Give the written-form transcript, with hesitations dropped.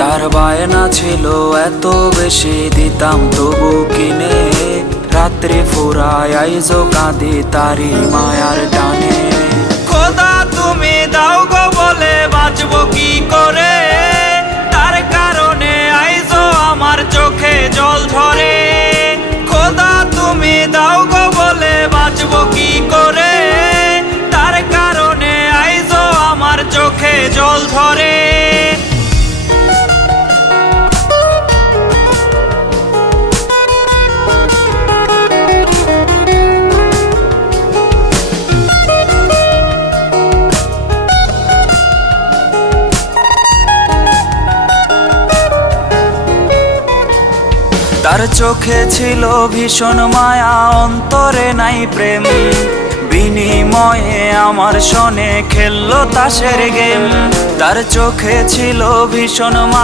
তার বায়না ছিল এত বেশি, দিতাম তবু কিনে। রাত্রি ফুরায় আইজো কাঁদি তারি মায়ার টানে। খোদা তুমি দাও গো বলে বাঁচবো কি করে, তার কারণে আইজো আমার চোখে জল ধরে। খোদা তুমি দাও গো বলে বাঁচবো কি করে, তার কারণে আইজো আমার চোখে জল ধরে। তার চোখে ছিল ভীষণ মায়া, অন্তরে নাই প্রেম। বিনিময়ে আমার সনে খেললো তাসের গেম। তার চোখে ছিল ভীষণ মায়া।